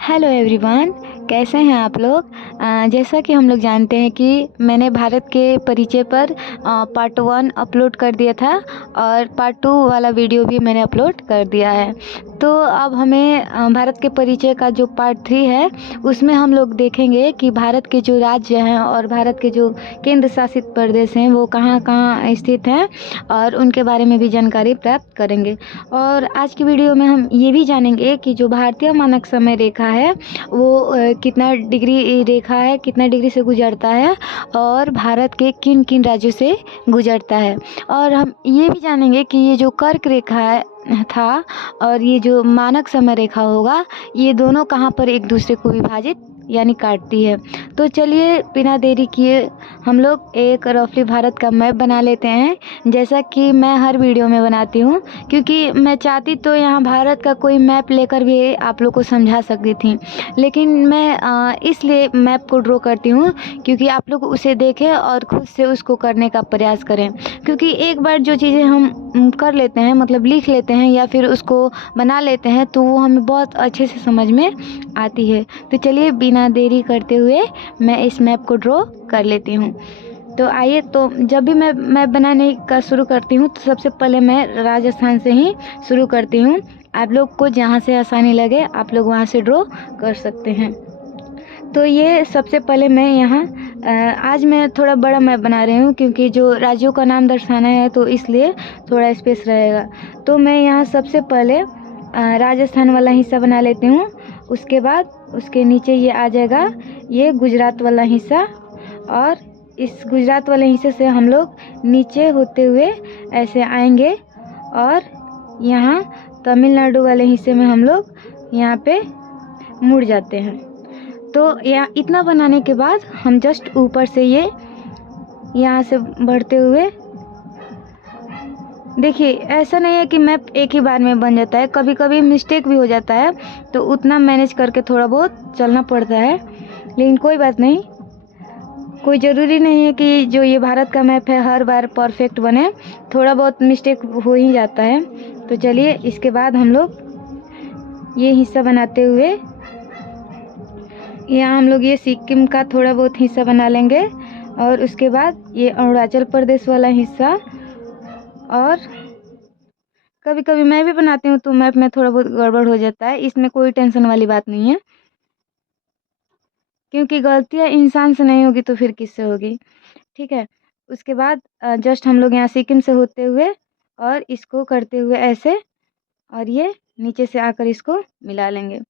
Hello everyone, कैसे हैं आप लोग। जैसा कि हम लोग जानते हैं कि मैंने भारत के परिचय पर पार्ट 1 अपलोड कर दिया था और पार्ट 2 वाला वीडियो भी मैंने अपलोड कर दिया है। तो अब हमें भारत के परिचय का जो पार्ट 3 है उसमें हम लोग देखेंगे कि भारत के जो राज्य हैं और भारत के जो केंद्र शासित प्रदेश हैं वो कहाँ कहाँ स्थित हैं और उनके बारे में भी जानकारी प्राप्त करेंगे। और आज की वीडियो में हम ये भी जानेंगे कि जो भारतीय मानक समय रेखा है वो कितना डिग्री रेखा है, कितना डिग्री से गुजरता है और भारत के किन किन राज्यों से गुजरता है। और हम ये भी जानेंगे कि ये जो कर्क रेखा था और ये जो मानक समय रेखा होगा, ये दोनों कहाँ पर एक दूसरे को विभाजित यानी काटती है। तो चलिए बिना देरी किए हम लोग एक रफली भारत का मैप बना लेते हैं, जैसा कि मैं हर वीडियो में बनाती हूँ, क्योंकि मैं चाहती तो यहाँ भारत का कोई मैप लेकर भी आप लोग को समझा सकती थी, लेकिन मैं इसलिए मैप को ड्रॉ करती हूँ क्योंकि आप लोग उसे देखें और खुद से उसको करने का प्रयास करें। क्योंकि एक बार जो चीज़ें हम कर लेते हैं, मतलब लिख लेते हैं या फिर उसको बना लेते हैं, तो वो हमें बहुत अच्छे से समझ में आती है। तो चलिए बिना देरी करते हुए मैं इस मैप को ड्रॉ कर लेती हूँ। तो आइए, तो जब भी मैं मैप बनाने का शुरू करती हूँ तो सबसे पहले मैं राजस्थान से ही शुरू करती हूँ। आप लोग को जहाँ से आसानी लगे आप लोग वहाँ से ड्रॉ कर सकते हैं। तो ये सबसे पहले मैं यहाँ आज मैं थोड़ा बड़ा मैप बना रही हूँ क्योंकि जो राज्यों का नाम दर्शाना है तो इसलिए थोड़ा स्पेस रहेगा। तो मैं यहाँ सबसे पहले राजस्थान वाला हिस्सा बना लेती हूँ। उसके बाद उसके नीचे ये आ जाएगा ये गुजरात वाला हिस्सा, और इस गुजरात वाले हिस्से से हम लोग नीचे होते हुए ऐसे आएंगे और यहाँ तमिलनाडु वाले हिस्से में हम लोग यहाँ पे मुड़ जाते हैं। तो यहाँ इतना बनाने के बाद हम जस्ट ऊपर से ये यहाँ से बढ़ते हुए, देखिए ऐसा नहीं है कि मैप एक ही बार में बन जाता है, कभी कभी मिस्टेक भी हो जाता है, तो उतना मैनेज करके थोड़ा बहुत चलना पड़ता है। लेकिन कोई बात नहीं, कोई ज़रूरी नहीं है कि जो ये भारत का मैप है हर बार परफेक्ट बने, थोड़ा बहुत मिस्टेक हो ही जाता है। तो चलिए इसके बाद हम लोग ये हिस्सा बनाते हुए यहाँ हम लोग ये सिक्किम का थोड़ा बहुत हिस्सा बना लेंगे और उसके बाद ये अरुणाचल प्रदेश वाला हिस्सा। और कभी कभी मैं भी बनाती हूँ तो मैप में थोड़ा बहुत गड़बड़ हो जाता है, इसमें कोई टेंशन वाली बात नहीं है, क्योंकि गलतियाँ इंसान से नहीं होगी तो फिर किससे होगी। ठीक है, उसके बाद जस्ट हम लोग यहाँ सिक्किम से होते हुए और इसको करते हुए ऐसे, और ये नीचे से आकर इसको मिला लेंगे।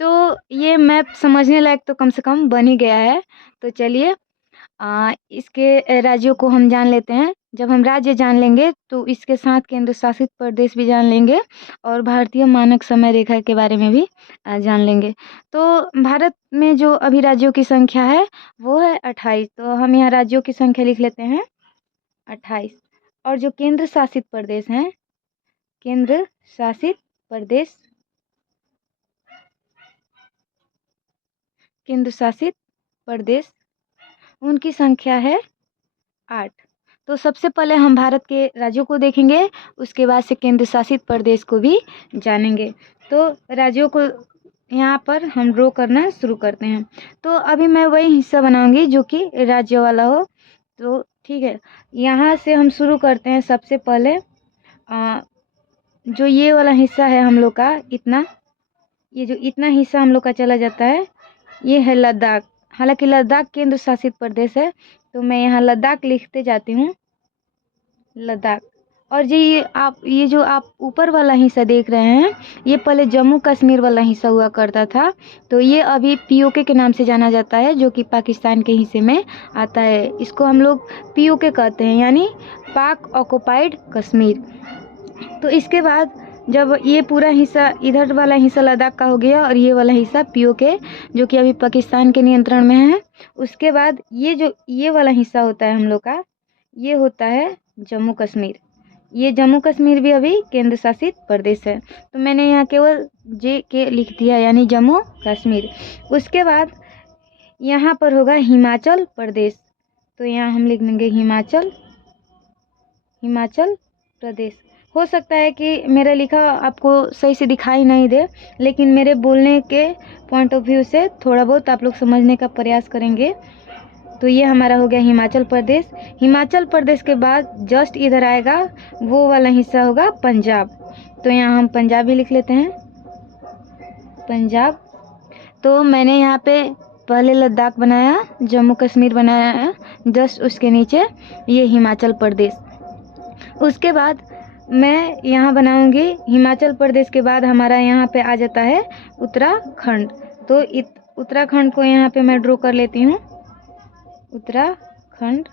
तो ये मैप समझने लायक तो कम से कम बन ही गया है। तो चलिए इसके राज्यों को हम जान लेते हैं। जब हम राज्य जान लेंगे तो इसके साथ केंद्र शासित प्रदेश भी जान लेंगे और भारतीय मानक समय रेखा के बारे में भी जान लेंगे। तो भारत में जो अभी राज्यों की संख्या है वो है 28। तो हम यहाँ राज्यों की संख्या लिख लेते हैं 28। और जो केंद्र शासित प्रदेश हैं, केंद्र शासित प्रदेश, केंद्र शासित प्रदेश, उनकी संख्या है 8। तो सबसे पहले हम भारत के राज्यों को देखेंगे, उसके बाद से केंद्र शासित प्रदेश को भी जानेंगे। तो राज्यों को यहाँ पर हम ड्रॉ करना शुरू करते हैं। तो अभी मैं वही हिस्सा बनाऊंगी जो कि राज्य वाला हो। तो ठीक है, यहाँ से हम शुरू करते हैं। सबसे पहले जो ये वाला हिस्सा है हम लोग का, इतना, ये जो इतना हिस्सा हम लोग का चला जाता है, ये है लद्दाख। हालांकि लद्दाख केंद्र शासित प्रदेश है, तो मैं यहाँ लद्दाख लिखते जाती हूँ, लद्दाख। और ये जो आप ऊपर वाला हिस्सा देख रहे हैं, ये पहले जम्मू कश्मीर वाला हिस्सा हुआ करता था। तो ये अभी पीओके के नाम से जाना जाता है, जो कि पाकिस्तान के हिस्से में आता है। इसको हम लोग पीओके कहते हैं, यानी पाक ऑक्युपाइड कश्मीर। तो इसके बाद जब ये पूरा हिस्सा, इधर वाला हिस्सा लद्दाख का हो गया और ये वाला हिस्सा पीओके जो कि अभी पाकिस्तान के नियंत्रण में है, उसके बाद ये जो ये वाला हिस्सा होता है हम लोग का, ये होता है जम्मू कश्मीर। ये जम्मू कश्मीर भी अभी केंद्र शासित प्रदेश है। तो मैंने यहाँ केवल JK लिख दिया, यानी जम्मू कश्मीर। उसके बाद यहाँ पर होगा हिमाचल प्रदेश। तो यहाँ हम लिख देंगे हिमाचल प्रदेश। हो सकता है कि मेरा लिखा आपको सही से दिखाई नहीं दे, लेकिन मेरे बोलने के पॉइंट ऑफ व्यू से थोड़ा बहुत आप लोग समझने का प्रयास करेंगे। तो ये हमारा हो गया हिमाचल प्रदेश। हिमाचल प्रदेश के बाद जस्ट इधर आएगा वो वाला हिस्सा होगा पंजाब। तो यहाँ हम पंजाब ही लिख लेते हैं, पंजाब। तो मैंने यहाँ पे पहले लद्दाख बनाया, जम्मू कश्मीर बनाया है, जस्ट उसके नीचे ये हिमाचल प्रदेश। उसके बाद मैं यहाँ बनाऊंगी, हिमाचल प्रदेश के बाद हमारा यहाँ पे आ जाता है उत्तराखंड। तो उत्तराखंड को यहाँ पे मैं ड्रॉ कर लेती हूँ, उत्तराखंड।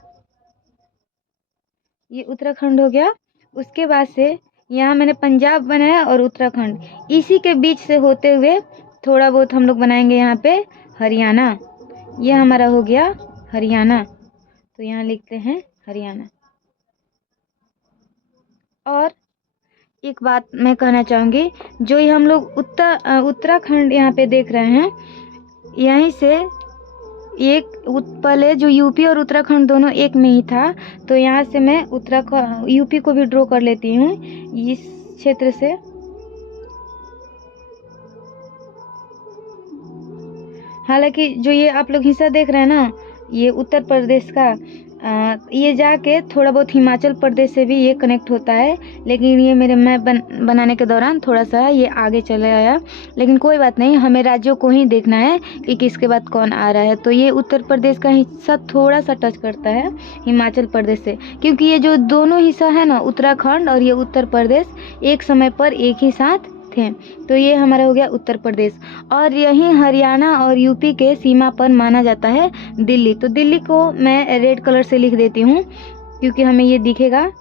ये उत्तराखंड हो गया। उसके बाद से यहाँ मैंने पंजाब बनाया और उत्तराखंड, इसी के बीच से होते हुए थोड़ा बहुत हम लोग बनाएंगे यहाँ पे हरियाणा। ये हमारा हो गया हरियाणा। तो यहाँ लिखते हैं हरियाणा। और एक बात मैं कहना चाहूँगी, जो ये हम लोग उत्तराखंड यहाँ पे देख रहे हैं, यहीं से एक पहले जो यूपी और उत्तराखंड दोनों एक में ही था, तो यहाँ से मैं यूपी को भी ड्रॉ कर लेती हूँ इस क्षेत्र से। हालांकि जो ये आप लोग हिस्सा देख रहे हैं ना, ये उत्तर प्रदेश का, ये जाके थोड़ा बहुत हिमाचल प्रदेश से भी ये कनेक्ट होता है, लेकिन ये मेरे मैप बनाने के दौरान थोड़ा सा ये आगे चले आया। लेकिन कोई बात नहीं, हमें राज्यों को ही देखना है कि किसके बाद कौन आ रहा है। तो ये उत्तर प्रदेश का हिस्सा थोड़ा सा टच करता है हिमाचल प्रदेश से, क्योंकि ये जो दोनों हिस्सा है ना, उत्तराखंड और ये उत्तर प्रदेश, एक समय पर एक ही साथ थे। तो ये हमारा हो गया उत्तर प्रदेश। और यही हरियाणा और यूपी के सीमा पर माना जाता है दिल्ली। तो दिल्ली को मैं रेड कलर से लिख देती हूँ, क्योंकि हमें ये दिखेगा।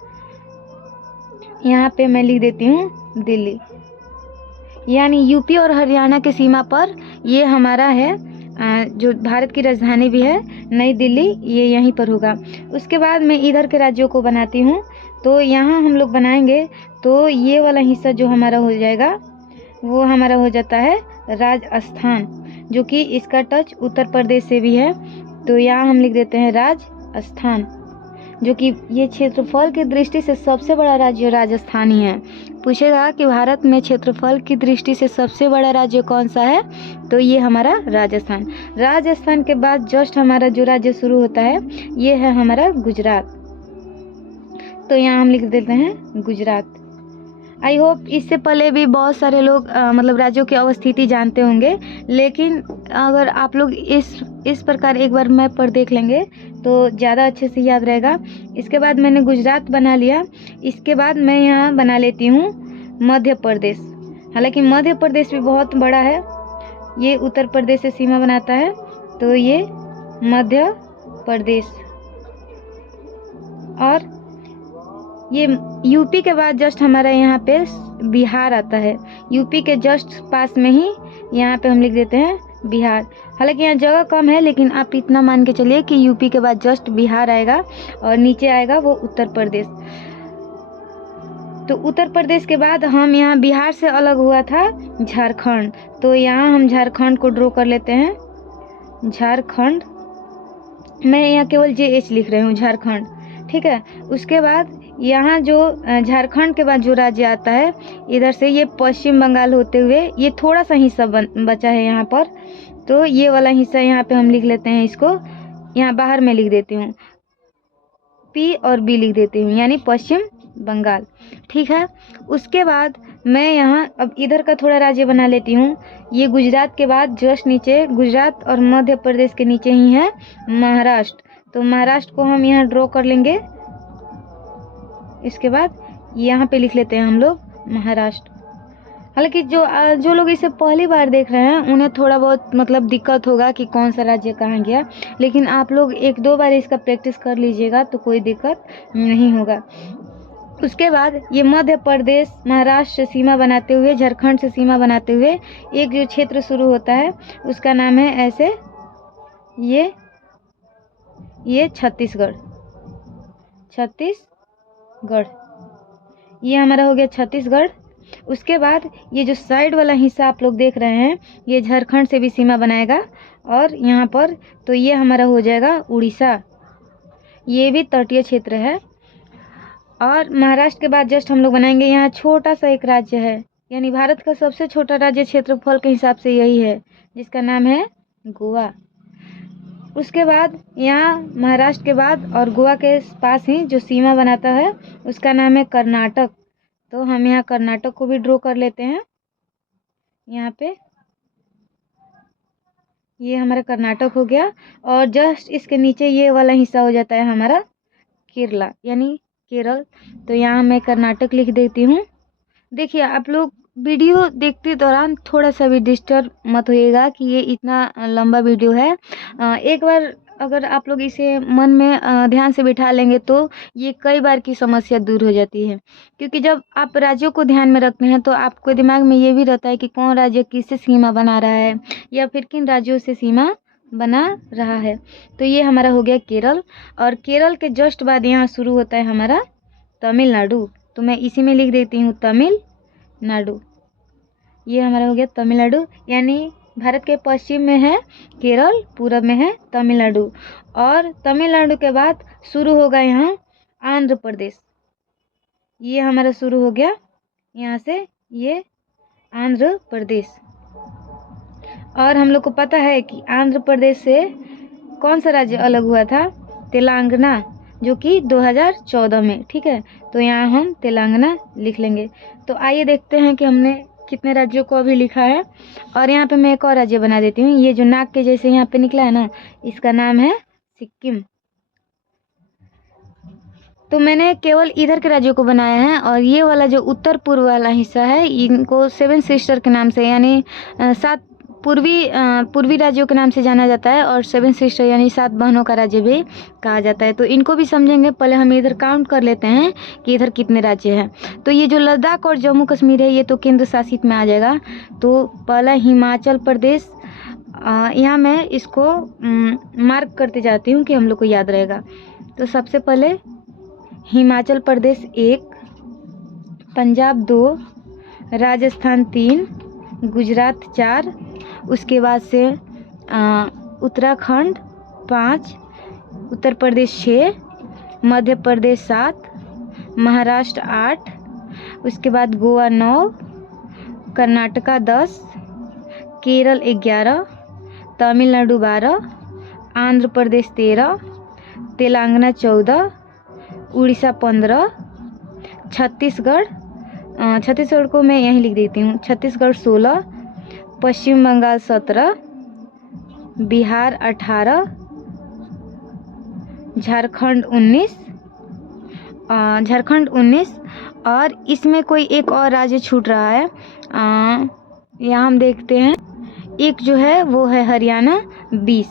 यहाँ पे मैं लिख देती हूँ दिल्ली, यानी यूपी और हरियाणा के सीमा पर ये हमारा है, जो भारत की राजधानी भी है नई दिल्ली, ये यहीं पर होगा। उसके बाद मैं इधर के राज्यों को बनाती हूँ। तो यहाँ हम लोग बनाएंगे, तो ये वाला हिस्सा जो हमारा हो जाएगा वो हमारा हो जाता है राजस्थान, जो कि इसका टच उत्तर प्रदेश से भी है। तो यहाँ हम लिख देते हैं राजस्थान, जो कि ये क्षेत्रफल की दृष्टि से सबसे बड़ा राज्य राजस्थान ही है। पूछेगा कि भारत में क्षेत्रफल की दृष्टि से सबसे बड़ा राज्य कौन सा है, तो ये हमारा राजस्थान। राजस्थान के बाद जस्ट हमारा जो राज्य शुरू होता है ये है हमारा गुजरात। तो यहाँ हम लिख देते हैं गुजरात। आई होप इससे पहले भी बहुत सारे लोग मतलब राज्यों की अवस्थिति जानते होंगे, लेकिन अगर आप लोग इस प्रकार एक बार मैप पर देख लेंगे तो ज़्यादा अच्छे से याद रहेगा। इसके बाद मैंने गुजरात बना लिया। इसके बाद मैं यहाँ बना लेती हूँ मध्य प्रदेश। हालांकि मध्य प्रदेश भी बहुत बड़ा है, ये उत्तर प्रदेश से सीमा बनाता है। तो ये मध्य प्रदेश। और ये यूपी के बाद जस्ट हमारा यहाँ पे बिहार आता है। यूपी के जस्ट पास में ही यहाँ पे हम लिख देते हैं बिहार। हालांकि यहाँ जगह कम है, लेकिन आप इतना मान के चलिए कि यूपी के बाद जस्ट बिहार आएगा और नीचे आएगा वो उत्तर प्रदेश। तो उत्तर प्रदेश के बाद हम यहाँ बिहार से अलग हुआ था झारखंड। तो यहाँ हम झारखंड को ड्रॉ कर लेते हैं, झारखंड। मैं यहाँ केवल JH लिख रही हूँ, झारखंड, ठीक है। उसके बाद यहाँ जो झारखंड के बाद जो राज्य आता है, इधर से ये पश्चिम बंगाल होते हुए ये थोड़ा सा हिस्सा बचा है यहाँ पर। तो ये वाला हिस्सा यहाँ पे हम लिख लेते हैं, इसको यहाँ बाहर में लिख देती हूँ, P और B लिख देती हूँ, यानी पश्चिम बंगाल, ठीक है। उसके बाद मैं यहाँ अब इधर का थोड़ा राज्य बना लेती हूँ। ये गुजरात के बाद जस्ट नीचे, गुजरात और मध्य प्रदेश के नीचे ही है महाराष्ट्र। तो महाराष्ट्र को हम यहाँ ड्रॉ कर लेंगे। इसके बाद यहाँ पे लिख लेते हैं हम लोग महाराष्ट्र। हालांकि जो लोग इसे पहली बार देख रहे हैं उन्हें थोड़ा बहुत मतलब दिक्कत होगा कि कौन सा राज्य कहाँ गया, लेकिन आप लोग 1-2 बार इसका प्रैक्टिस कर लीजिएगा तो कोई दिक्कत नहीं होगा। उसके बाद ये मध्य प्रदेश महाराष्ट्र से सीमा बनाते हुए, झारखंड से सीमा बनाते हुए एक जो क्षेत्र शुरू होता है उसका नाम है ऐसे, ये छत्तीसगढ़। ये हमारा हो गया छत्तीसगढ़। उसके बाद ये जो साइड वाला हिस्सा आप लोग देख रहे हैं, ये झारखंड से भी सीमा बनाएगा और यहाँ पर, तो ये हमारा हो जाएगा उड़ीसा। ये भी तटीय क्षेत्र है। और महाराष्ट्र के बाद जस्ट हम लोग बनाएंगे यहाँ छोटा सा एक राज्य है, यानी भारत का सबसे छोटा राज्य क्षेत्रफल के हिसाब से यही है, जिसका नाम है गोवा। उसके बाद यहाँ महाराष्ट्र के बाद और गोवा के पास ही जो सीमा बनाता है उसका नाम है कर्नाटक। तो हम यहाँ कर्नाटक को भी ड्रॉ कर लेते हैं। यहाँ पे ये हमारा कर्नाटक हो गया, और जस्ट इसके नीचे ये वाला हिस्सा हो जाता है हमारा केरला यानी केरल। तो यहाँ मैं कर्नाटक लिख देती हूँ। देखिए आप लोग वीडियो देखते दौरान थोड़ा सा भी डिस्टर्ब मत होइएगा कि ये इतना लंबा वीडियो है। एक बार अगर आप लोग इसे मन में ध्यान से बिठा लेंगे तो ये कई बार की समस्या दूर हो जाती है, क्योंकि जब आप राज्यों को ध्यान में रखते हैं तो आपके दिमाग में ये भी रहता है कि कौन राज्य किससे सीमा बना रहा है या फिर किन राज्यों से सीमा बना रहा है। तो ये हमारा हो गया केरल, और केरल के जस्ट बाद यहाँ शुरू होता है हमारा तमिलनाडु। तो मैं इसी में लिख देती हूँ तमिलनाडु। ये हमारा हो गया तमिलनाडु, यानी भारत के पश्चिम में है केरल, पूरब में है तमिलनाडु, और तमिलनाडु के बाद शुरू होगा यहाँ आंध्र प्रदेश। ये हमारा शुरू हो गया यहाँ से, ये आंध्र प्रदेश। और हम लोग को पता है कि आंध्र प्रदेश से कौन सा राज्य अलग हुआ था, तेलंगाना, जो कि 2014 में। ठीक है, तो यहाँ हम तेलंगाना लिख लेंगे। तो आइए देखते हैं कि हमने कितने राज्यों को अभी लिखा है। और यहाँ पे मैं एक और राज्य बना देती हूँ। ये जो नाक के जैसे यहाँ पे निकला है ना, इसका नाम है सिक्किम। तो मैंने केवल इधर के राज्यों को बनाया है, और ये वाला जो उत्तर पूर्व वाला हिस्सा है इनको सेवन सिस्टर के नाम से यानी 7 पूर्वी राज्यों के नाम से जाना जाता है, और सेवन सिस्टर यानी 7 बहनों का राज्य भी कहा जाता है। तो इनको भी समझेंगे। पहले हम इधर काउंट कर लेते हैं कि इधर कितने राज्य हैं। तो ये जो लद्दाख और जम्मू कश्मीर है ये तो केंद्र शासित में आ जाएगा। तो पहला हिमाचल प्रदेश, यहाँ मैं इसको मार्क करते जाती हूँ कि हम लोग को याद रहेगा। तो सबसे पहले हिमाचल प्रदेश 1, पंजाब 2, राजस्थान 3, गुजरात 4, उसके बाद से उत्तराखंड 5, उत्तर प्रदेश 6, मध्य प्रदेश 7, महाराष्ट्र 8, उसके बाद गोवा 9, कर्नाटका 10, केरल 11, तमिलनाडु 12, आंध्र प्रदेश 13, तेलंगाना 14, उड़ीसा 15, छत्तीसगढ़ को मैं यहीं लिख देती हूँ, छत्तीसगढ़ 16, पश्चिम बंगाल 17, बिहार 18, झारखंड 19, और इसमें कोई एक और राज्य छूट रहा है। यहाँ हम देखते हैं, एक जो है वो है हरियाणा 20,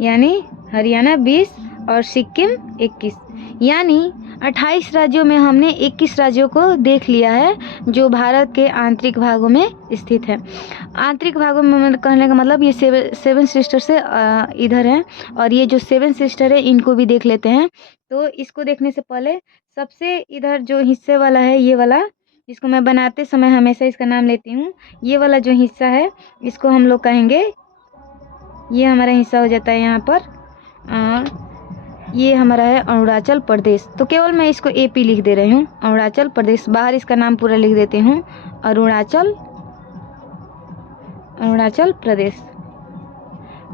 यानी हरियाणा 20 और सिक्किम 21, यानी 28 राज्यों में हमने 21 राज्यों को देख लिया है जो भारत के आंतरिक भागों में स्थित है। आंतरिक भागों में कहने का मतलब ये सेवन सिस्टर से इधर है, और ये जो 7 सिस्टर है इनको भी देख लेते हैं। तो इसको देखने से पहले सबसे इधर जो हिस्से वाला है, ये वाला, जिसको मैं बनाते समय हमेशा इसका नाम लेती हूँ, ये वाला जो हिस्सा है इसको हम लोग कहेंगे, ये हमारा हिस्सा हो जाता है यहाँ पर। ये हमारा है अरुणाचल प्रदेश। तो केवल मैं इसको AP लिख दे रही हूँ, अरुणाचल प्रदेश। बाहर इसका नाम पूरा लिख देती हूँ, अरुणाचल प्रदेश।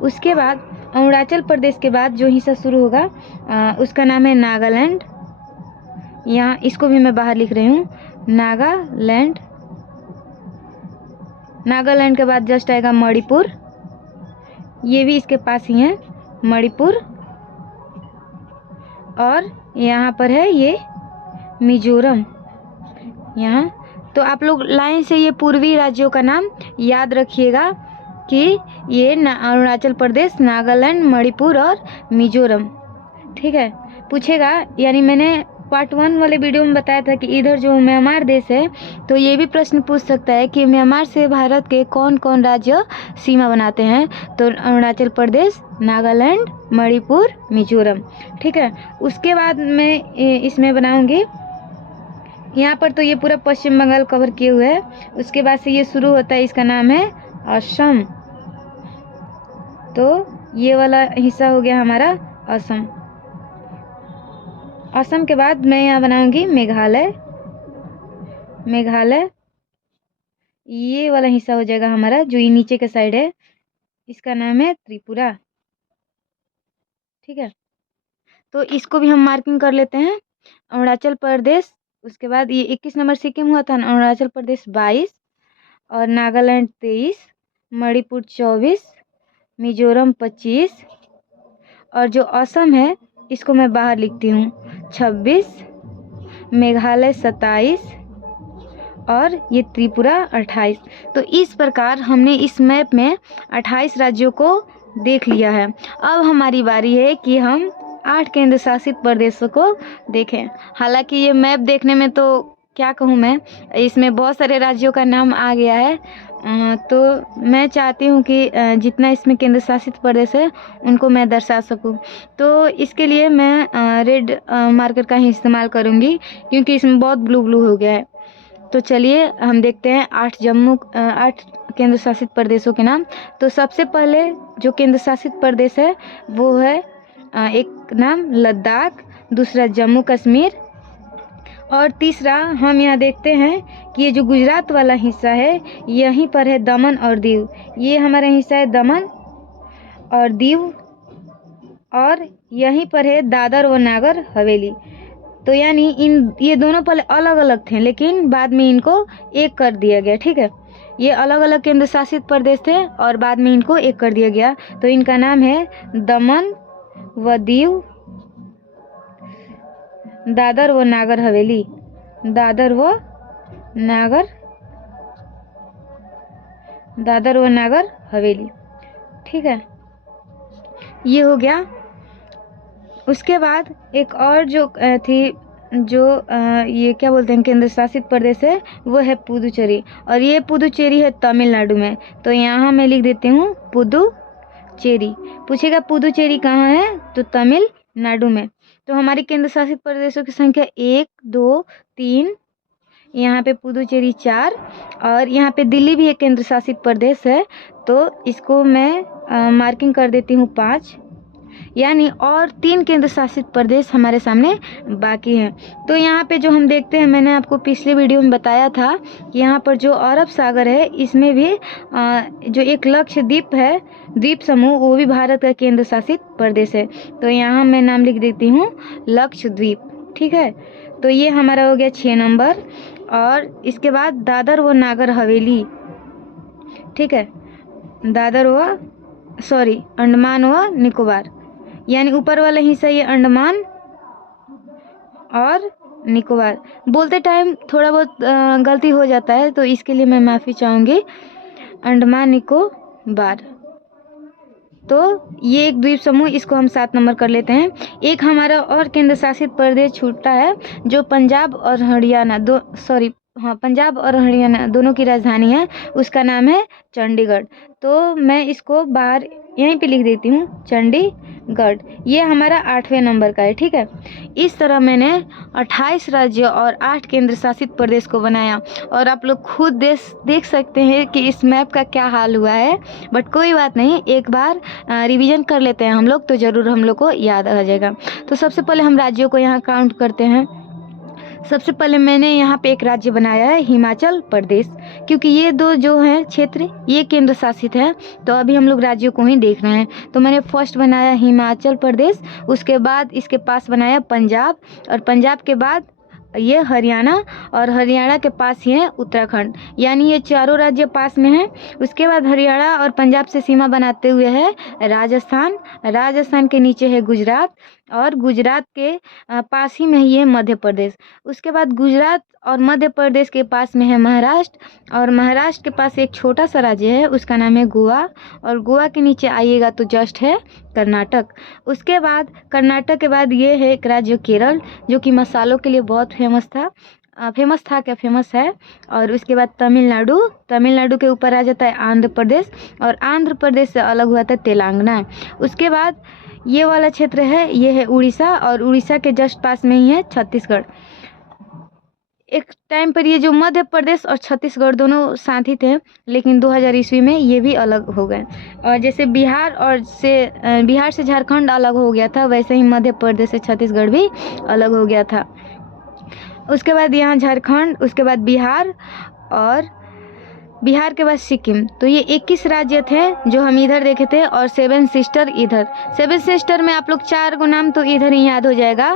उसके बाद अरुणाचल प्रदेश के बाद जो हिस्सा शुरू होगा उसका नाम है नागालैंड। यहाँ इसको भी मैं बाहर लिख रही हूँ, नागालैंड। नागालैंड के बाद जस्ट आएगा मणिपुर, ये भी इसके पास ही है मणिपुर। और यहाँ पर है ये मिजोरम यहाँ। तो आप लोग लाइन से ये पूर्वी राज्यों का नाम याद रखिएगा कि ये अरुणाचल प्रदेश, नागालैंड, मणिपुर और मिजोरम। ठीक है, पूछेगा, यानी मैंने पार्ट 1 वाले वीडियो में बताया था कि इधर जो म्यांमार देश है, तो ये भी प्रश्न पूछ सकता है कि म्यांमार से भारत के कौन कौन राज्य सीमा बनाते हैं। तो अरुणाचल प्रदेश, नागालैंड, मणिपुर, मिजोरम। ठीक है, उसके बाद मैं इसमें बनाऊंगी यहाँ पर। तो ये पूरा पश्चिम बंगाल कवर किए हुए है। उसके बाद से ये शुरू होता है, इसका नाम है असम। तो ये वाला हिस्सा हो गया हमारा असम। असम के बाद मैं यहाँ बनाऊंगी मेघालय। मेघालय ये वाला हिस्सा हो जाएगा हमारा, जो ये नीचे के साइड है, इसका नाम है त्रिपुरा। ठीक है, तो इसको भी हम मार्किंग कर लेते हैं। अरुणाचल प्रदेश, उसके बाद ये 21 नंबर सिक्किम हुआ था, अरुणाचल प्रदेश 22 और नागालैंड 23, मणिपुर 24, मिजोरम 25 और जो असम है इसको मैं बाहर लिखती हूँ 26, मेघालय 27 और ये त्रिपुरा 28। तो इस प्रकार हमने इस मैप में 28 राज्यों को देख लिया है। अब हमारी बारी है कि हम 8 केंद्र शासित प्रदेशों को देखें। हालांकि ये मैप देखने में तो क्या कहूँ मैं, इसमें बहुत सारे राज्यों का नाम आ गया है, तो मैं चाहती हूँ कि जितना इसमें केंद्र शासित प्रदेश है उनको मैं दर्शा सकूँ। तो इसके लिए मैं रेड मार्कर का ही इस्तेमाल करूँगी, क्योंकि इसमें बहुत ब्लू ब्लू हो गया है। तो चलिए हम देखते हैं 8 केंद्र शासित प्रदेशों के नाम। तो सबसे पहले जो केंद्र शासित प्रदेश है वो है एक नाम लद्दाख, दूसरा जम्मू कश्मीर और तीसरा हम यहाँ देखते हैं कि ये जो गुजरात वाला हिस्सा है यहीं पर है दमन और दीव। ये हमारा हिस्सा है दमन और दीव और यहीं पर है दादर व नागर हवेली। तो यानी ये दोनों पहले अलग अलग थे, लेकिन बाद में इनको एक कर दिया गया। ठीक है, ये अलग अलग केंद्र शासित प्रदेश थे और बाद में इनको एक कर दिया गया। तो इनका नाम है दमन व दीव, दादर व नागर हवेली, दादर व नागर हवेली। ठीक है, ये हो गया। उसके बाद एक और जो थी, जो ये क्या बोलते हैं केंद्र शासित प्रदेश है, वो है पुदुचेरी और ये पुदुचेरी है तमिलनाडु में। तो यहाँ मैं लिख देती हूँ पुदुचेरी। पूछेगा पुदुचेरी कहाँ है, तो तमिलनाडु में। तो हमारी केंद्र शासित प्रदेशों की संख्या 1 2 3, यहाँ पे पुदुचेरी 4 और यहाँ पे दिल्ली भी एक केंद्र शासित प्रदेश है, तो इसको मैं मार्किंग कर देती हूँ 5। यानी और 3 केंद्र शासित प्रदेश हमारे सामने बाकी हैं। तो यहाँ पे जो हम देखते हैं, मैंने आपको पिछले वीडियो में बताया था कि यहाँ पर जो अरब सागर है इसमें भी जो एक लक्षद्वीप है, द्वीप समूह, वो भी भारत का केंद्र शासित प्रदेश है। तो यहाँ मैं नाम लिख देती हूँ लक्षद्वीप। ठीक है, तो ये हमारा हो गया 6 नंबर। और इसके बाद दादर व नागर हवेली। ठीक है, अंडमान व निकोबार, यानी ऊपर वाला हिस्सा ये अंडमान और निकोबार। बोलते टाइम थोड़ा बहुत गलती हो जाता है, तो इसके लिए मैं माफ़ी चाहूँगी। अंडमान निकोबार, तो ये एक द्वीप समूह, इसको हम 7 नंबर कर लेते हैं। एक हमारा और केंद्र शासित प्रदेश छूटता है, जो पंजाब और हरियाणा पंजाब और हरियाणा दोनों की राजधानी है, उसका नाम है चंडीगढ़। तो मैं इसको बाहर यहीं पे लिख देती हूँ चंडीगढ़। ये हमारा 8वें नंबर का है। ठीक है, इस तरह मैंने 28 राज्य और 8 केंद्र शासित प्रदेश को बनाया और आप लोग खुद देख सकते हैं कि इस मैप का क्या हाल हुआ है। बट कोई बात नहीं, एक बार रिवीजन कर लेते हैं हम लोग, तो ज़रूर हम लोग को याद आ जाएगा। तो सबसे पहले हम राज्यों को यहाँ काउंट करते हैं। सबसे पहले मैंने यहाँ पे एक राज्य बनाया है हिमाचल प्रदेश, क्योंकि ये दो जो हैं क्षेत्र ये केंद्र शासित है, तो अभी हम लोग राज्यों को ही देख रहे हैं। तो मैंने फर्स्ट बनाया हिमाचल प्रदेश, उसके बाद इसके पास बनाया पंजाब और पंजाब के बाद ये हरियाणा और हरियाणा के पास ही है उत्तराखंड, यानी ये चारों राज्य पास में हैं। उसके बाद हरियाणा और पंजाब से सीमा बनाते हुए है राजस्थान, राजस्थान के नीचे है गुजरात और गुजरात के पास ही में ही है मध्य प्रदेश। उसके बाद गुजरात और मध्य प्रदेश के पास में है महाराष्ट्र और महाराष्ट्र के पास एक छोटा सा राज्य है, उसका नाम है गोवा और गोवा के नीचे आइएगा तो जस्ट है कर्नाटक। उसके बाद कर्नाटक के बाद ये है एक राज्य केरल, जो कि मसालों के लिए बहुत फेमस है। और उसके बाद तमिलनाडु के ऊपर आ जाता है आंध्र प्रदेश और आंध्र प्रदेश से अलग हुआ था तेलंगाना। उसके बाद ये वाला क्षेत्र है, ये है उड़ीसा और उड़ीसा के जस्ट पास में ही है छत्तीसगढ़। एक टाइम पर ये जो मध्य प्रदेश और छत्तीसगढ़ दोनों साथ ही थे, लेकिन 2000 ईस्वी में ये भी अलग हो गए। और जैसे बिहार से झारखंड अलग हो गया था, वैसे ही मध्य प्रदेश से छत्तीसगढ़ भी अलग हो गया था। उसके बाद यहाँ झारखंड, उसके बाद बिहार, और बिहार के बाद सिक्किम। तो ये 21 राज्य थे जो हम इधर देखे थे, और 7 सिस्टर इधर। 7 सिस्टर में आप लोग 4 को नाम तो इधर ही याद हो जाएगा,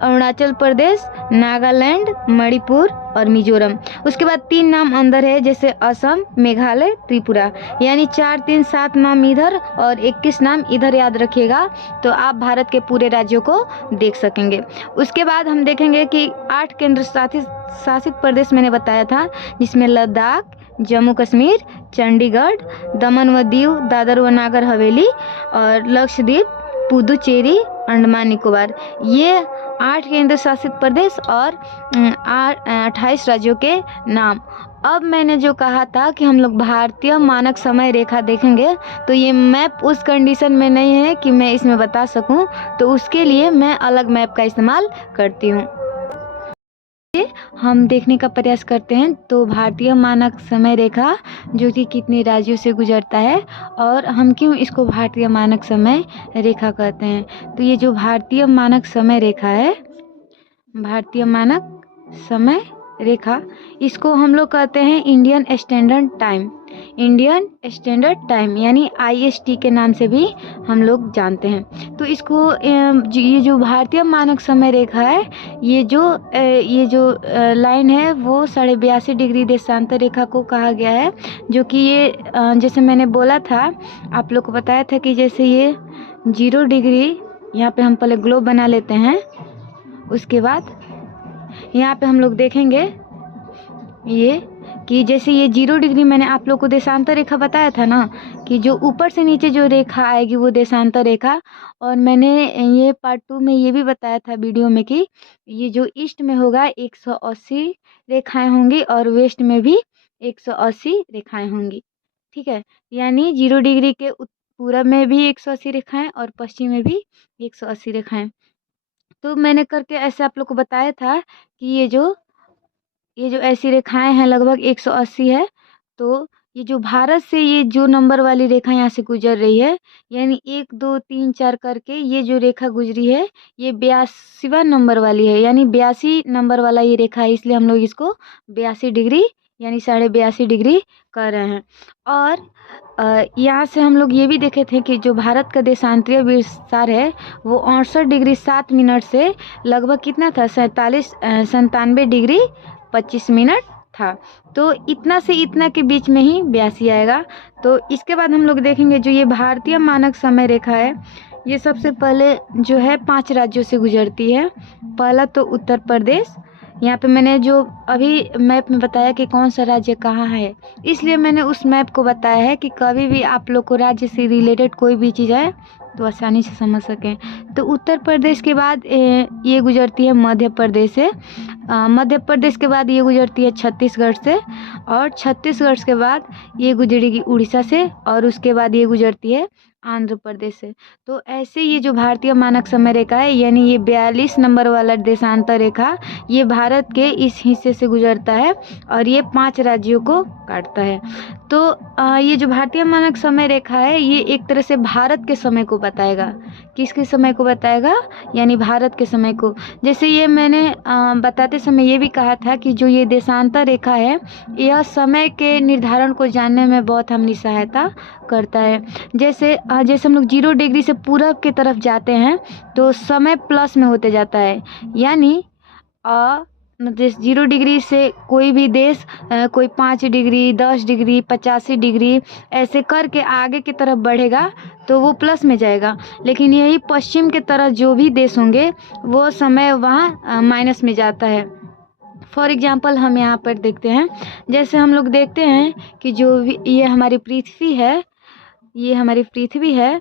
अरुणाचल प्रदेश, नागालैंड, मणिपुर और मिजोरम। उसके बाद 3 नाम अंदर है, जैसे असम, मेघालय, त्रिपुरा। यानी 4, 3, 7 नाम इधर और 21 नाम इधर याद रखिएगा, तो आप भारत के पूरे राज्यों को देख सकेंगे। उसके बाद हम देखेंगे कि 8 केंद्र शासित प्रदेश मैंने बताया था, जिसमें लद्दाख, जम्मू कश्मीर, चंडीगढ़, दमन व दीव, दादर व नागर हवेली और लक्षद्वीप, पुदुचेरी, अंडमान निकोबार। ये 8 केंद्र शासित प्रदेश और 28 राज्यों के नाम। अब मैंने जो कहा था कि हम लोग भारतीय मानक समय रेखा देखेंगे, तो ये मैप उस कंडीशन में नहीं है कि मैं इसमें बता सकूं, तो उसके लिए मैं अलग मैप का इस्तेमाल करती हूँ। हम देखने का प्रयास करते हैं तो भारतीय मानक समय रेखा जो कि कितने राज्यों से गुजरता है, और हम क्यों इसको भारतीय मानक समय रेखा कहते हैं। तो ये जो भारतीय मानक समय रेखा है, भारतीय मानक समय रेखा, इसको हम लोग कहते हैं Indian standard time. Indian standard time यानी IST के नाम से भी हम लोग जानते हैं। तो इसको ये जो भारतीय मानक समय रेखा है, ये जो लाइन है वो 82.5 डिग्री देशांतर रेखा को कहा गया है, जो कि ये जैसे मैंने बोला था, आप लोग को बताया था कि जैसे ये 0 डिग्री, यहाँ पे हम पहले ग्लोब बना लेते हैं। उसके बाद यहाँ पे हम लोग देखेंगे ये कि जैसे ये 0 डिग्री, मैंने आप लोग को देशांतर रेखा बताया था ना, कि जो ऊपर से नीचे जो रेखा आएगी वो देशांतर रेखा। और मैंने ये पार्ट 2 में ये भी बताया था वीडियो में कि ये जो ईस्ट में होगा 180 रेखाएं होंगी और वेस्ट में भी 180 रेखाएं होंगी। ठीक है, यानी 0 डिग्री के पूरब में भी 180 रेखाएं और पश्चिम में भी 180 रेखाएं। तो मैंने करके ऐसे आप लोग को बताया था कि ये जो ऐसी रेखाएं हैं लगभग 180 है। तो ये जो भारत से ये जो नंबर वाली रेखा यहाँ से गुजर रही है, यानी 1, 2, 3, 4 करके ये जो रेखा गुजरी है, ये 82वां नंबर वाली है, यानी 82 नंबर वाला ये रेखा है, इसलिए हम लोग इसको 82 डिग्री यानी 82.5 डिग्री कर रहे हैं। और यहाँ से हम लोग ये भी देखे थे कि जो भारत का देशांतरीय विस्तार है वो 68 डिग्री 7 मिनट से लगभग कितना था, 97 डिग्री 25 मिनट था। तो इतना से इतना के बीच में ही 82 आएगा। तो इसके बाद हम लोग देखेंगे जो ये भारतीय मानक समय रेखा है, ये सबसे पहले जो है 5 राज्यों से गुजरती है। पहला तो उत्तर प्रदेश, यहाँ पे मैंने जो अभी मैप में बताया कि कौन सा राज्य कहाँ है, इसलिए मैंने उस मैप को बताया है कि कभी भी आप लोग को राज्य से रिलेटेड कोई भी चीज़ है तो आसानी से समझ सकें। तो उत्तर प्रदेश के बाद ये गुजरती है मध्य प्रदेश से, मध्य प्रदेश के बाद ये गुजरती है छत्तीसगढ़ से, और छत्तीसगढ़ के बाद ये गुजरेगी उड़ीसा से, और उसके बाद ये गुजरती है आंध्र प्रदेश से। तो ऐसे ये जो भारतीय मानक समय रेखा है, यानी ये 42 नंबर वाला देशांतर रेखा, ये भारत के इस हिस्से से गुजरता है और ये 5 राज्यों को काटता है। तो ये जो भारतीय मानक समय रेखा है, ये एक तरह से भारत के समय को बताएगा। किसके समय को बताएगा, यानी भारत के समय को। जैसे ये मैंने बताते समय ये भी कहा था कि जो ये देशांतर रेखा है, यह समय के निर्धारण को जानने में बहुत हमारी सहायता करता है। जैसे हम लोग 0 डिग्री से पूरब की तरफ जाते हैं तो समय प्लस में होते जाता है, यानी जैसे 0 डिग्री से कोई भी देश कोई 5 डिग्री, 10 डिग्री, 85 डिग्री ऐसे करके आगे की तरफ बढ़ेगा तो वो प्लस में जाएगा। लेकिन यही पश्चिम की तरफ जो भी देश होंगे वो समय वहाँ माइनस में जाता है। फॉर एग्जांपल हम यहाँ पर देखते हैं, जैसे हम लोग देखते हैं कि जो ये हमारी पृथ्वी है, ये हमारी पृथ्वी है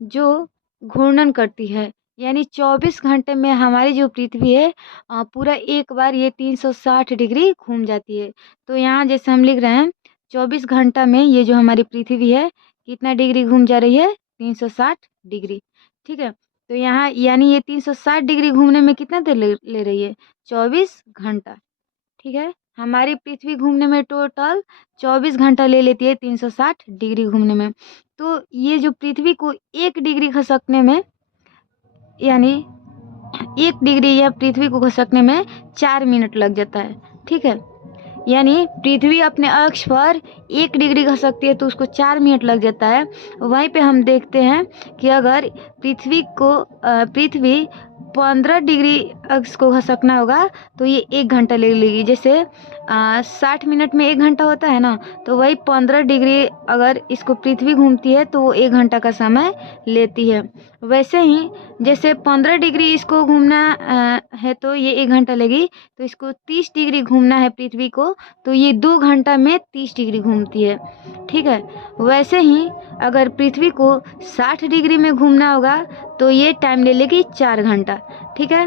जो घूर्णन करती है, यानी 24 घंटे में हमारी जो पृथ्वी है पूरा एक बार ये 360 डिग्री घूम जाती है। तो यहाँ जैसे हम लिख रहे हैं 24 घंटा में ये जो हमारी पृथ्वी है कितना डिग्री घूम जा रही है, 360 डिग्री। ठीक है, तो यहाँ यानी ये 360 डिग्री घूमने में कितना देर ले रही है, 24 घंटा। ठीक है। हमारी पृथ्वी घूमने में टोटल 24 घंटा ले लेती है 360 डिग्री घूमने में। तो ये जो पृथ्वी को 1 डिग्री खसकने में, यानी 1 डिग्री या पृथ्वी को खसकने में 4 मिनट लग जाता है। ठीक है, यानी पृथ्वी अपने अक्ष पर 1 डिग्री खसकती है तो उसको 4 मिनट लग जाता है। वहीं पे हम देखते हैं कि अगर पृथ्वी 15 डिग्री अक्ष को खसकना होगा तो ये 1 घंटा ले लेगी। जैसे 60 मिनट में 1 घंटा होता है ना, तो वही 15 डिग्री अगर इसको पृथ्वी घूमती है तो वो 1 घंटा का समय लेती है। वैसे ही जैसे 15 डिग्री इसको घूमना है तो ये 1 घंटा लेगी, तो इसको 30 डिग्री घूमना है पृथ्वी को तो ये 2 घंटा में 30 डिग्री घूमती है। ठीक है, वैसे ही अगर पृथ्वी को 60 डिग्री में घूमना होगा तो ये टाइम ले लेगी 4 घंटा। ठीक है,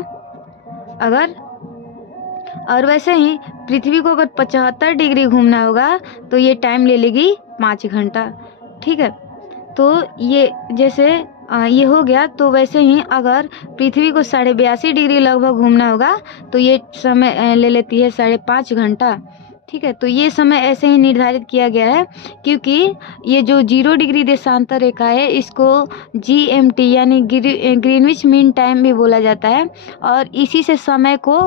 और वैसे ही पृथ्वी को अगर 75 डिग्री घूमना होगा तो ये टाइम ले लेगी 5 घंटा। ठीक है, तो ये जैसे ये हो गया। तो वैसे ही अगर पृथ्वी को 82.5 डिग्री लगभग घूमना होगा तो ये समय ले लेती है 5.5 घंटा। ठीक है, तो ये समय ऐसे ही निर्धारित किया गया है क्योंकि ये जो 0 डिग्री देशांतर रेखा है इसको GMT यानी ग्रीनविच मीन टाइम भी बोला जाता है और इसी से समय को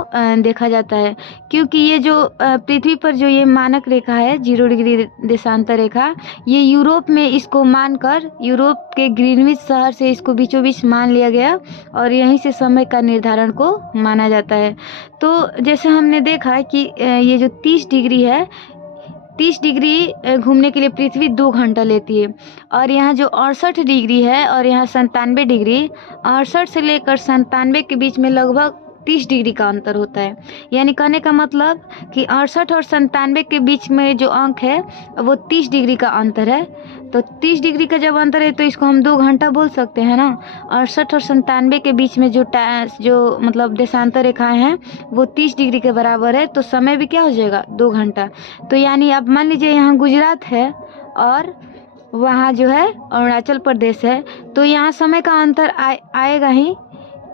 देखा जाता है। क्योंकि ये जो पृथ्वी पर जो ये मानक रेखा है 0 डिग्री देशांतर रेखा, ये यूरोप में इसको मानकर यूरोप के ग्रीनविच शहर से इसको बीचों बीच मान लिया गया और यहीं से समय का निर्धारण को माना जाता है। तो जैसे हमने देखा कि ये जो 30 डिग्री है, 30 डिग्री घूमने के लिए पृथ्वी 2 घंटा लेती है और यहाँ जो 68 डिग्री है और यहाँ 97 डिग्री, 68 से लेकर 97 के बीच में लगभग 30 डिग्री का अंतर होता है। यानी कहने का मतलब कि 68 और 97 के बीच में जो अंक है वो 30 डिग्री का अंतर है। तो 30 डिग्री का जब अंतर है तो इसको हम 2 घंटा बोल सकते हैं ना। 68 और 97 के बीच में जो मतलब देशांतर रेखाएं हैं वो 30 डिग्री के बराबर है, तो समय भी क्या हो जाएगा 2 घंटा। तो यानी अब मान लीजिए यहाँ गुजरात है और वहाँ जो है अरुणाचल प्रदेश है, तो यहाँ समय का अंतर आएगा ही,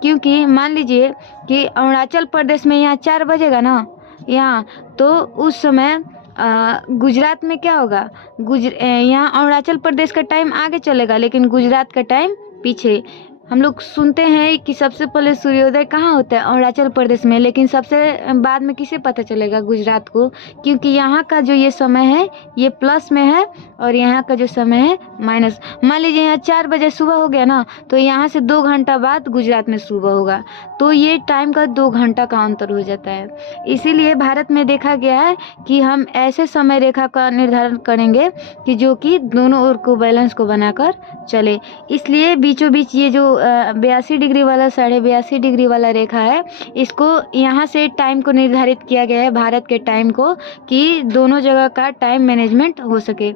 क्योंकि मान लीजिए कि अरुणाचल प्रदेश में यहाँ 4 बजेगा ना यहाँ, तो उस समय गुजरात में क्या होगा, यहाँ अरुणाचल प्रदेश का टाइम आगे चलेगा लेकिन गुजरात का टाइम पीछे। हम लोग सुनते हैं कि सबसे पहले सूर्योदय कहाँ होता है, अरुणाचल प्रदेश में, लेकिन सबसे बाद में किसे पता चलेगा, गुजरात को, क्योंकि यहाँ का जो ये समय है ये प्लस में है और यहाँ का जो समय है माइनस। मान लीजिए यहाँ 4 बजे सुबह हो गया ना, तो यहाँ से 2 घंटा बाद गुजरात में सुबह होगा, तो ये टाइम का 2 घंटा का अंतर हो जाता है। इसीलिए भारत में देखा गया है कि हम ऐसे समय रेखा का निर्धारण करेंगे कि जो कि दोनों ओर को बैलेंस को बनाकर चले। इसलिए बीचों बीच ये जो 82 डिग्री वाला 82.5 डिग्री वाला रेखा है, इसको यहाँ से टाइम को निर्धारित किया गया है, भारत के टाइम को, कि दोनों जगह का टाइम मैनेजमेंट हो सके।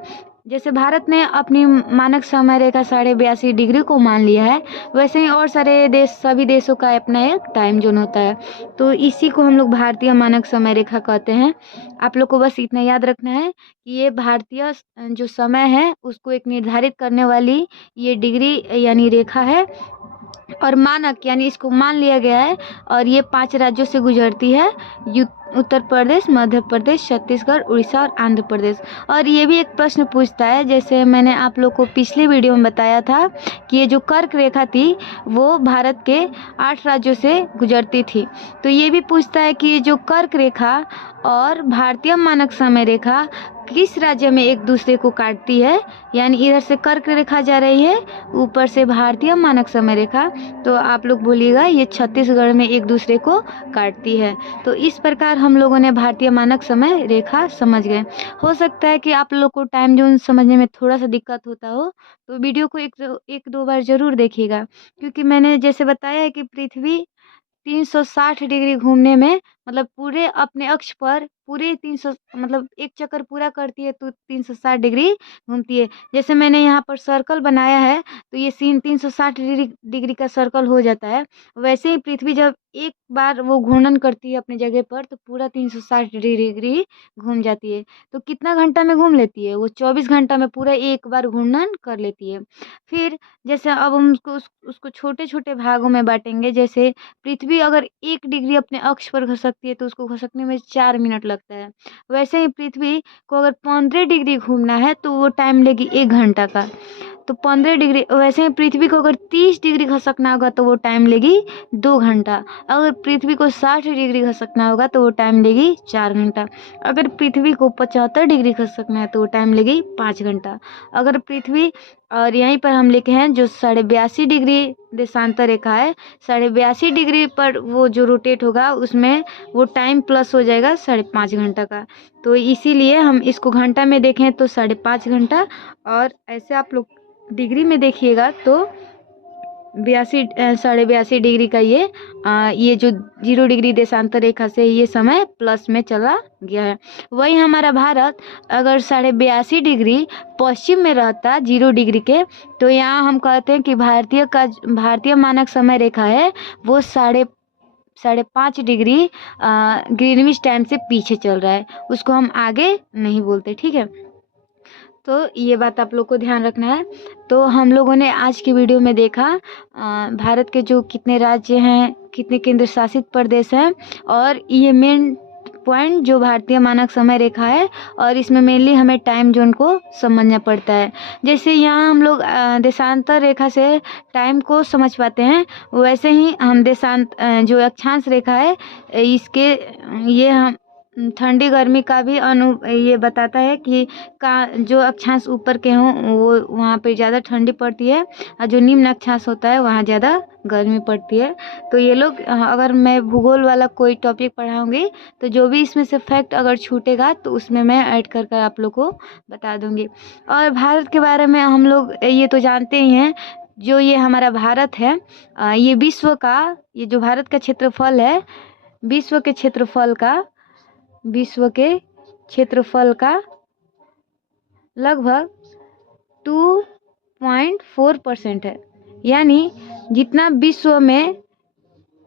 जैसे भारत ने अपनी मानक समय रेखा 82.5 डिग्री को मान लिया है, वैसे ही और सारे देश, सभी देशों का अपना एक टाइम जोन होता है, तो इसी को हम लोग भारतीय मानक समय रेखा कहते हैं। आप लोग को बस इतना याद रखना है कि ये भारतीय जो समय है उसको एक निर्धारित करने वाली ये डिग्री यानी रेखा है और मानक यानी इसको मान लिया गया है और ये 5 राज्यों से गुजरती है, उत्तर प्रदेश, मध्य प्रदेश, छत्तीसगढ़, उड़ीसा और आंध्र प्रदेश। और ये भी एक प्रश्न पूछता है, जैसे मैंने आप लोग को पिछले वीडियो में बताया था कि ये जो कर्क रेखा थी वो भारत के 8 राज्यों से गुजरती थी, तो ये भी पूछता है कि ये जो कर्क रेखा और भारतीय मानक समय रेखा किस राज्य में एक दूसरे को काटती है। यानी इधर से कर्क रेखा जा रही है, ऊपर से भारतीय मानक समय रेखा, तो आप लोग बोलिएगा ये छत्तीसगढ़ में एक दूसरे को काटती है। तो इस प्रकार हम लोगों ने भारतीय मानक समय रेखा समझ गए। हो सकता है कि आप लोग को टाइम जोन समझने में थोड़ा सा दिक्कत होता हो, तो वीडियो को एक दो बार ज़रूर देखिएगा, क्योंकि मैंने जैसे बताया है कि पृथ्वी 360 डिग्री घूमने में, मतलब पूरे अपने अक्ष पर पूरे 300 मतलब एक चक्कर पूरा करती है तो 360 डिग्री घूमती है। जैसे मैंने यहाँ पर सर्कल बनाया है तो ये सीन 360 डिग्री का सर्कल हो जाता है। वैसे ही पृथ्वी जब एक बार वो घूर्णन करती है अपने जगह पर तो पूरा 360 डिग्री घूम जाती है। तो कितना घंटा में घूम लेती है वो, 24 घंटा में पूरा एक बार घूर्णन कर लेती है। फिर जैसे अब हम उसको छोटे छोटे भागों में बांटेंगे। जैसे पृथ्वी अगर 1 डिग्री अपने अक्ष पर लगती है तो उसको खसकने में 4 मिनट लगता है। वैसे ही पृथ्वी को अगर 15 डिग्री घूमना है तो वो टाइम लेगी 1 घंटा का। तो 15 डिग्री, वैसे ही पृथ्वी को अगर 30 डिग्री खसकना होगा तो वो टाइम लेगी 2 घंटा। अगर पृथ्वी को 60 डिग्री खसकना होगा तो वो टाइम लेगी 4 घंटा। अगर पृथ्वी को 75 डिग्री खसकना है तो वो टाइम लेगी 5 घंटा। अगर पृथ्वी, और यहीं पर हम लिखे हैं जो 82.5 डिग्री देशांतर रेखा है, 82.5 डिग्री पर वो जो रोटेट होगा उसमें वो टाइम प्लस हो जाएगा 5.5 घंटा का। तो इसीलिए हम इसको घंटा में देखें तो 5.5 घंटा, और ऐसे आप लोग डिग्री में देखिएगा तो 82 डिग्री का ये जो 0 डिग्री देशांतर रेखा से ये समय प्लस में चला गया है। वही हमारा भारत अगर 82.5 डिग्री पश्चिम में रहता 0 डिग्री के, तो यहाँ हम कहते हैं कि भारतीय मानक समय रेखा है वो 5.5 डिग्री ग्रीनविच टाइम से पीछे चल रहा है, उसको हम आगे नहीं बोलते। ठीक है, तो ये बात आप लोग को ध्यान रखना है। तो हम लोगों ने आज की वीडियो में देखा भारत के जो कितने राज्य हैं, कितने केंद्र शासित प्रदेश हैं, और ये मेन पॉइंट जो भारतीय मानक समय रेखा है, और इसमें मेनली हमें टाइम जोन को समझना पड़ता है। जैसे यहाँ हम लोग देशांतर रेखा से टाइम को समझ पाते हैं, वैसे ही हम जो अक्षांश रेखा है इसके ये हम ठंडी गर्मी का भी ये बताता है कि जो अक्षांश ऊपर के हों वो वहाँ पे ज़्यादा ठंडी पड़ती है, और जो निम्न अक्षांश होता है वहाँ ज़्यादा गर्मी पड़ती है। तो ये लोग, अगर मैं भूगोल वाला कोई टॉपिक पढ़ाऊँगी तो जो भी इसमें से फैक्ट अगर छूटेगा तो उसमें मैं ऐड कर कर आप लोग को बता दूँगी। और भारत के बारे में हम लोग ये तो जानते ही हैं, जो ये हमारा भारत है ये ये जो भारत का क्षेत्रफल है, विश्व के क्षेत्रफल का लगभग 2.4% है। यानी जितना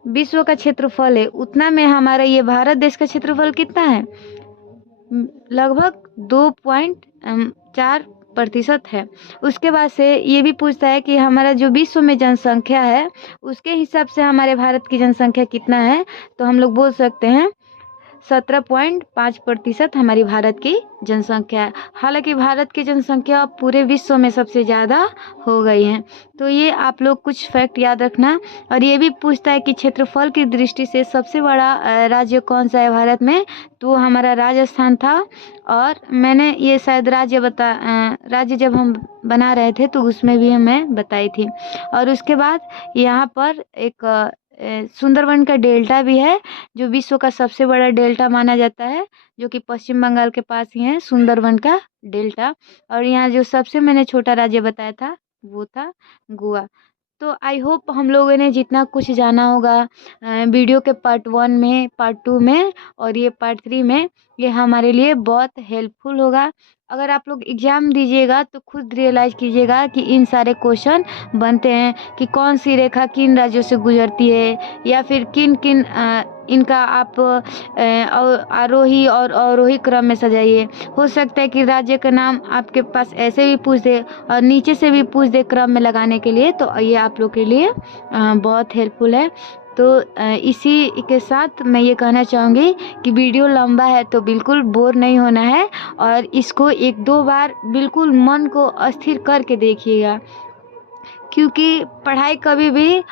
विश्व का क्षेत्रफल है उतना में हमारा ये भारत देश का क्षेत्रफल कितना है, लगभग 2.4% है। उसके बाद से ये भी पूछता है कि हमारा जो विश्व में जनसंख्या है उसके हिसाब से हमारे भारत की जनसंख्या कितना है, तो हम लोग बोल सकते हैं 17.5% हमारी भारत की जनसंख्या है। हालांकि भारत की जनसंख्या पूरे विश्व में सबसे ज़्यादा हो गई है। तो ये आप लोग कुछ फैक्ट याद रखना। और ये भी पूछता है कि क्षेत्रफल की दृष्टि से सबसे बड़ा राज्य कौन सा है भारत में, तो हमारा राजस्थान था। और मैंने ये शायद राज्य जब हम बना रहे थे तो उसमें भी मैं बताई थी। और उसके बाद यहाँ पर एक सुंदरवन का डेल्टा भी है, जो विश्व का सबसे बड़ा डेल्टा माना जाता है, जो कि पश्चिम बंगाल के पास ही है सुंदरवन का डेल्टा। और यहाँ जो सबसे मैंने छोटा राज्य बताया था वो था गोवा। तो आई होप हम लोगों ने जितना कुछ जाना होगा वीडियो के पार्ट 1 में, पार्ट 2 में और ये पार्ट 3 में, ये हमारे लिए बहुत हेल्पफुल होगा। अगर आप लोग एग्ज़ाम दीजिएगा तो खुद रियलाइज़ कीजिएगा कि इन सारे क्वेश्चन बनते हैं कि कौन सी रेखा किन राज्यों से गुजरती है, या फिर किन किन इनका आप आरोही और अवरोही क्रम में सजाइए। हो सकता है कि राज्य का नाम आपके पास ऐसे भी पूछ दे और नीचे से भी पूछ दे क्रम में लगाने के लिए, तो ये आप लोग के लिए बहुत हेल्पफुल है। तो इसी के साथ मैं ये कहना चाहूँगी कि वीडियो लंबा है तो बिल्कुल बोर नहीं होना है, और इसको 1-2 बार बिल्कुल मन को अस्थिर करके देखिएगा, क्योंकि पढ़ाई कभी भी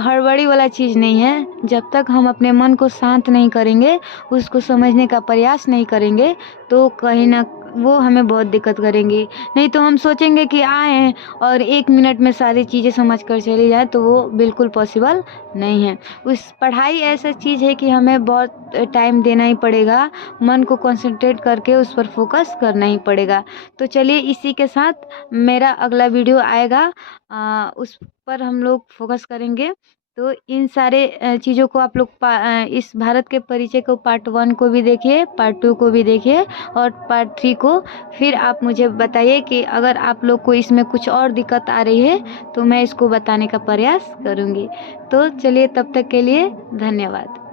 हड़बड़ी वाला चीज़ नहीं है। जब तक हम अपने मन को शांत नहीं करेंगे, उसको समझने का प्रयास नहीं करेंगे, तो कहीं ना वो हमें बहुत दिक्कत करेंगी। नहीं तो हम सोचेंगे कि आए और 1 मिनट में सारी चीज़ें समझ कर चली जाए, तो वो बिल्कुल पॉसिबल नहीं है। उस पढ़ाई ऐसा चीज़ है कि हमें बहुत टाइम देना ही पड़ेगा, मन को कंसंट्रेट करके उस पर फोकस करना ही पड़ेगा। तो चलिए, इसी के साथ मेरा अगला वीडियो आएगा, उस पर हम लोग फोकस करेंगे। तो इन सारे चीज़ों को आप लोग इस भारत के परिचय को पार्ट 1 को भी देखिए, पार्ट 2 को भी देखिए और पार्ट 3 को। फिर आप मुझे बताइए कि अगर आप लोग को इसमें कुछ और दिक्कत आ रही है तो मैं इसको बताने का प्रयास करूँगी। तो चलिए, तब तक के लिए धन्यवाद।